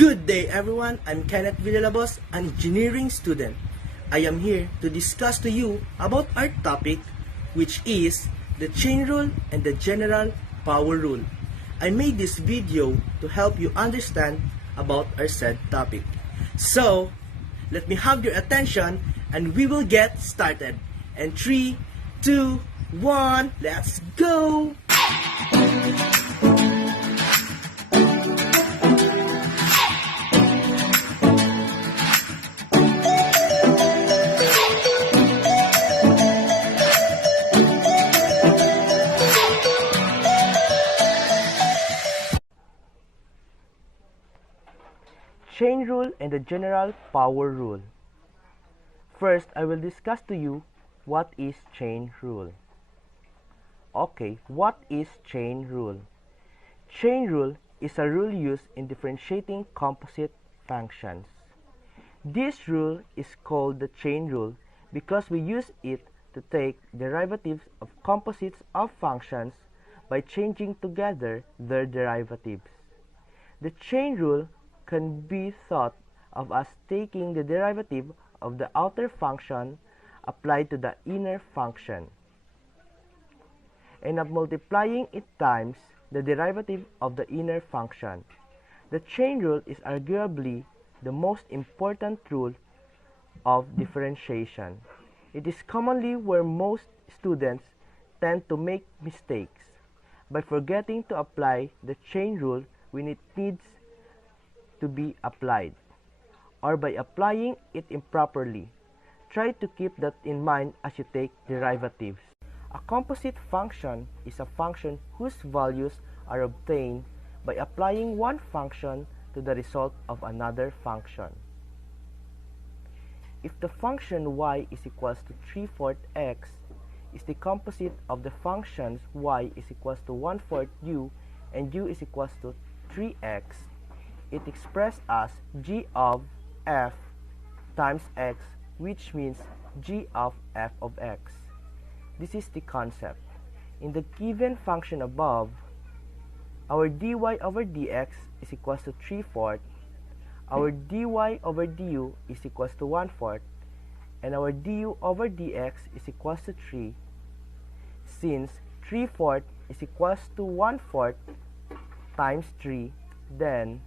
Good day everyone, I'm Kenneth Villalobos, an engineering student. I am here to discuss to you about our topic, which is the chain rule and the general power rule. I made this video to help you understand about our said topic. So, let me have your attention and we will get started. And 3, 2, 1, let's go! Chain rule and the general power rule. First, I will discuss to you what is chain rule. Okay, what is chain rule? Chain rule is a rule used in differentiating composite functions. This rule is called the chain rule because we use it to take derivatives of composites of functions by changing together their derivatives. The chain rule can be thought of as taking the derivative of the outer function applied to the inner function, and of multiplying it times the derivative of the inner function. The chain rule is arguably the most important rule of differentiation. It is commonly where most students tend to make mistakes by forgetting to apply the chain rule when it needs to be applied, or by applying it improperly. Try to keep that in mind as you take derivatives. A composite function is a function whose values are obtained by applying one function to the result of another function. If the function y is equals to 3/4 x is the composite of the functions y is equals to 1/4 u and u is equals to 3x, it expressed as g of f times x, which means g of f of x. This is the concept. In the given function above, our dy over dx is equals to 3/4, our dy over du is equals to 1/4, and our du over dx is equals to 3. Since 3/4 is equals to 1/4 times 3, then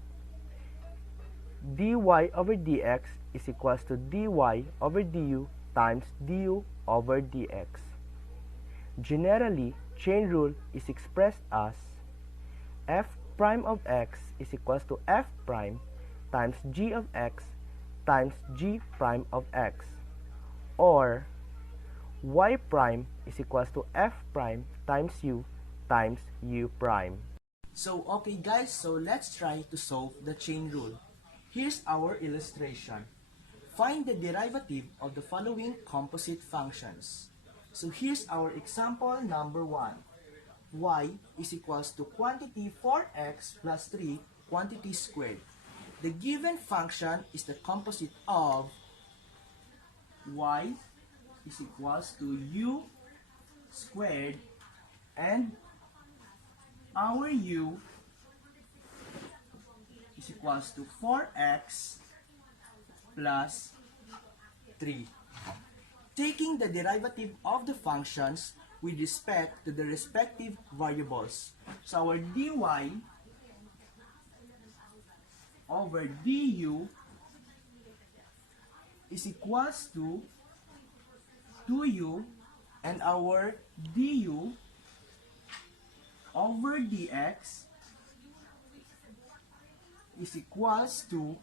dy over dx is equals to dy over du times du over dx. Generally, chain rule is expressed as f prime of x is equals to f prime times g of x times g prime of x, or y prime is equals to f prime times u prime. So okay guys, so let's try to solve the chain rule. Here's our illustration. Find the derivative of the following composite functions. So here's our example number 1. Y is equals to quantity 4x plus 3 quantity squared. The given function is the composite of y is equals to u squared and our u is equals to 4x plus 3. Taking the derivative of the functions with respect to the respective variables. So our dy over du is equals to 2u, and our du over dx is equals to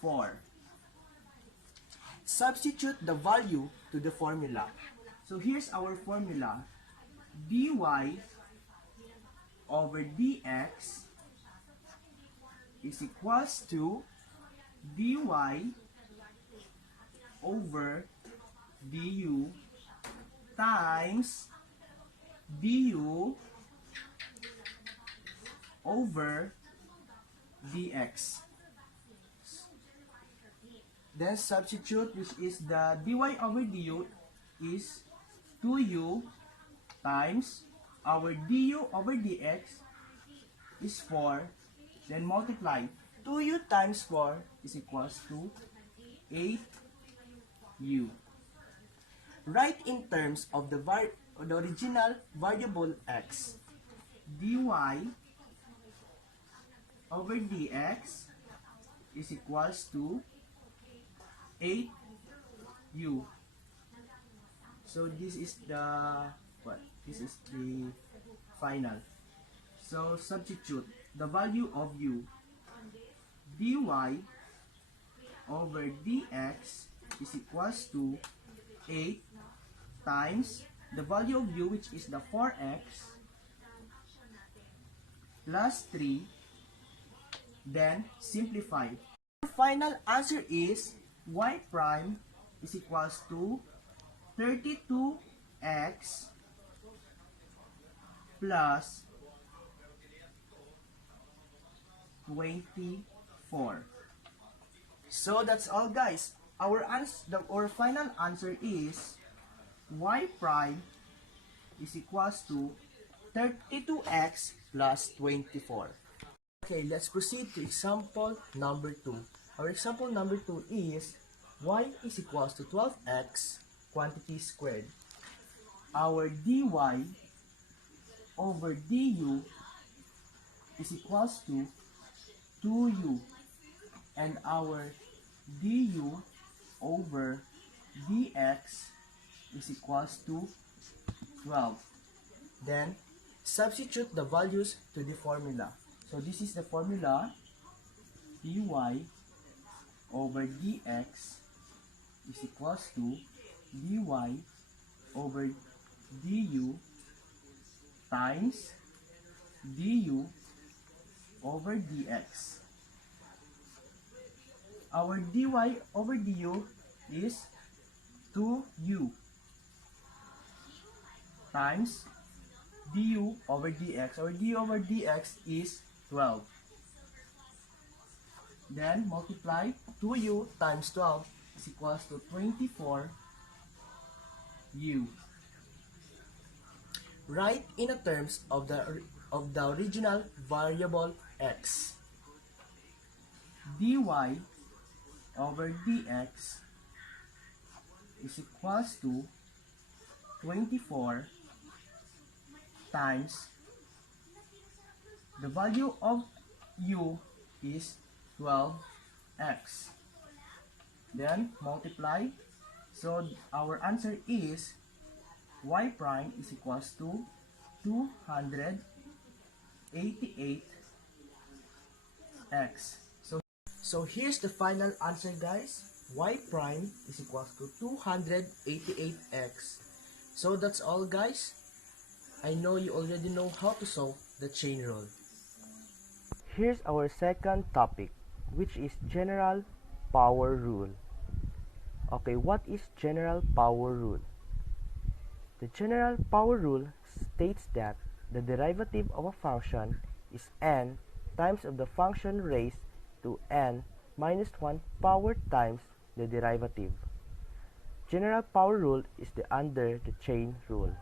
4. Substitute the value to the formula. So here's our formula. Dy over dx is equals to dy over du times du over dx. Then substitute, which is the dy over du is 2u times our du over dx is 4, then multiply 2u times 4 is equals to 8u. Write in terms of the original variable x. dy over dx is equals to 8u. So this is the This is the final. So substitute the value of u. dy over dx is equals to 8 times the value of u, which is the 4x, plus 3, then simplify. The final answer is y prime is equals to 32x plus 24. So that's all, guys. Our final answer is y prime is equals to 32x plus 24. Okay, let's proceed to example number 2. Our example number 2 is y is equals to 12x quantity squared. Our dy over du is equals to 2u, and our du over dx is equals to 12. Then substitute the values to the formula. So this is the formula: dy over dx is equals to dy over du times du over dx. Our dy over du is 2u times du over dx. Our du over dx is 12. Then multiply 2u times 12 is equals to 24u. Write in the terms of the original variable x. dy over dx is equals to 24 times the value of u is 12x. Then multiply. So our answer is y prime is equals to 288x. So here's the final answer, guys. Y prime is equals to 288x. So that's all, guys. I know you already know how to solve the chain rule. Here's our second topic, which is general power rule. Okay, what is general power rule? The general power rule states that the derivative of a function is n times of the function raised to n minus 1 power times the derivative. General power rule is under the chain rule.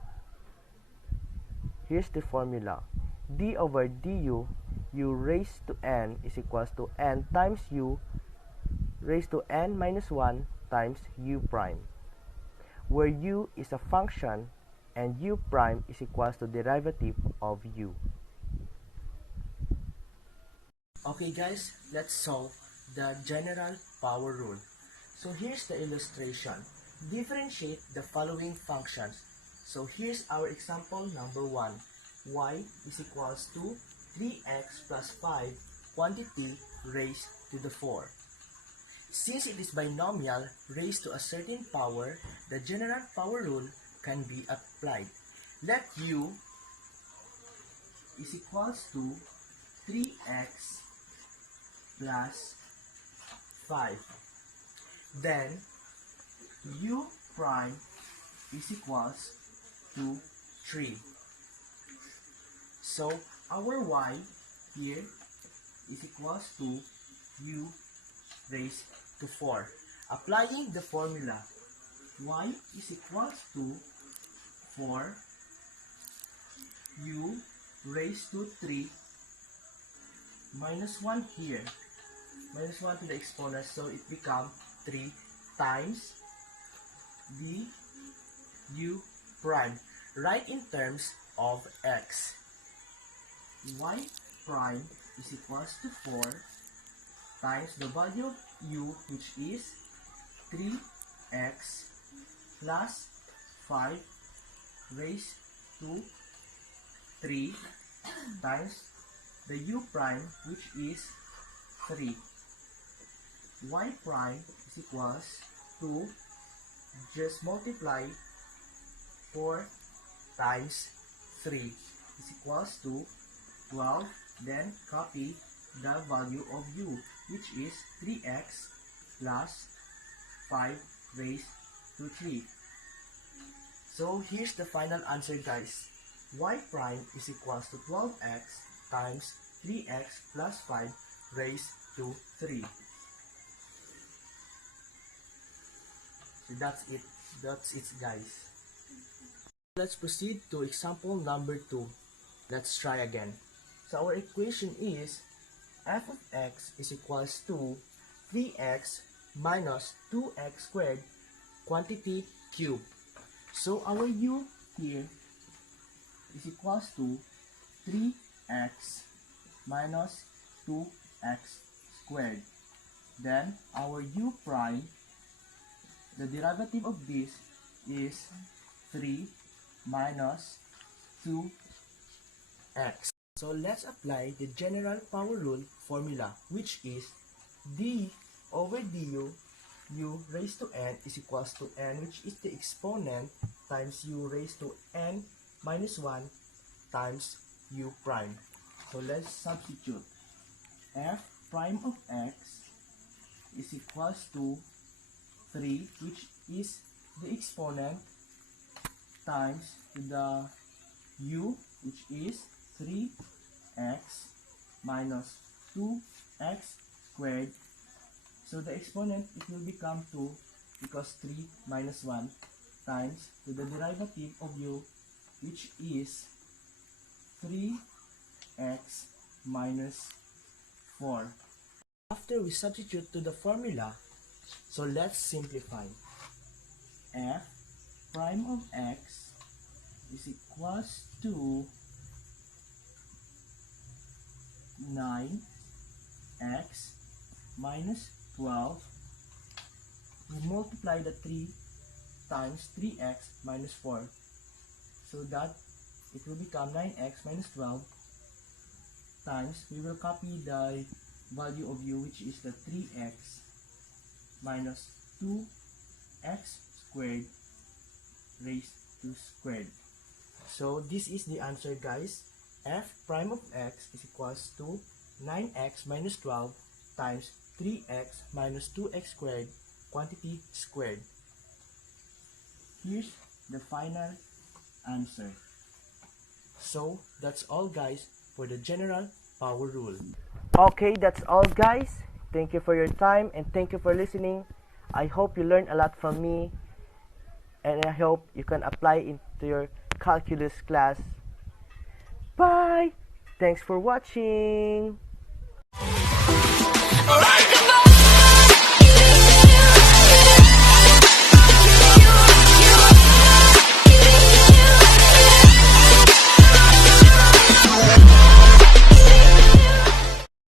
Here's the formula: d over du u raised to n is equals to n times u raised to n minus 1 times u prime, where u is a function and u prime is equals to derivative of u. Okay, guys, let's solve the general power rule. So here's the illustration. Differentiate the following functions. So here's our example number 1. Y is equals to 3x plus 5 quantity raised to the 4. Since it is binomial raised to a certain power, the general power rule can be applied. Let u is equals to 3x plus 5. Then u prime is equals to 3. So our y here is equals to u raised to 4. Applying the formula, y is equals to 4 u raised to 3 minus 1 here minus 1 to the exponent, so it becomes 3 times the u prime. Write in terms of x. Y prime is equals to 4 times the value of u, which is 3x plus 5 raised to 3 times the u prime, which is 3. Y prime is equals to, just multiply 4 times 3 is equals to 12, then copy the value of u, which is 3x plus 5 raised to 3. So here's the final answer, guys. Y prime is equals to 12x times 3x plus 5 raised to 3. So that's it. That's it, guys. Let's proceed to example number 2. Let's try again. So our equation is f of x is equals to 3x minus 2x squared quantity cube. So our u here is equals to 3x minus 2x squared. Then our u prime, the derivative of this is 3 minus 2x. So let's apply the general power rule formula, which is d over du u raised to n is equals to n, which is the exponent, times u raised to n minus 1 times u prime. So let's substitute. F prime of x is equals to 3, which is the exponent, times the u, which is 3x minus 2x squared. So the exponent, it will become 2 because 3 minus 1 times to the derivative of u, which is 3x minus 4. After we substitute to the formula, so let's simplify. F prime of x is equals to 9x minus 12. We multiply the 3 times 3x minus 4, so that it will become 9x minus 12 times, we will copy the value of u, which is the 3x minus 2x squared raised to squared. So this is the answer, guys. F prime of x is equals to 9x minus 12 times 3x minus 2x squared quantity squared. Here's the final answer. So that's all, guys, for the general power rule. Okay, that's all, guys. Thank you for your time and thank you for listening. I hope you learned a lot from me, and I hope you can apply into your calculus class. Bye! Thanks for watching! Alright.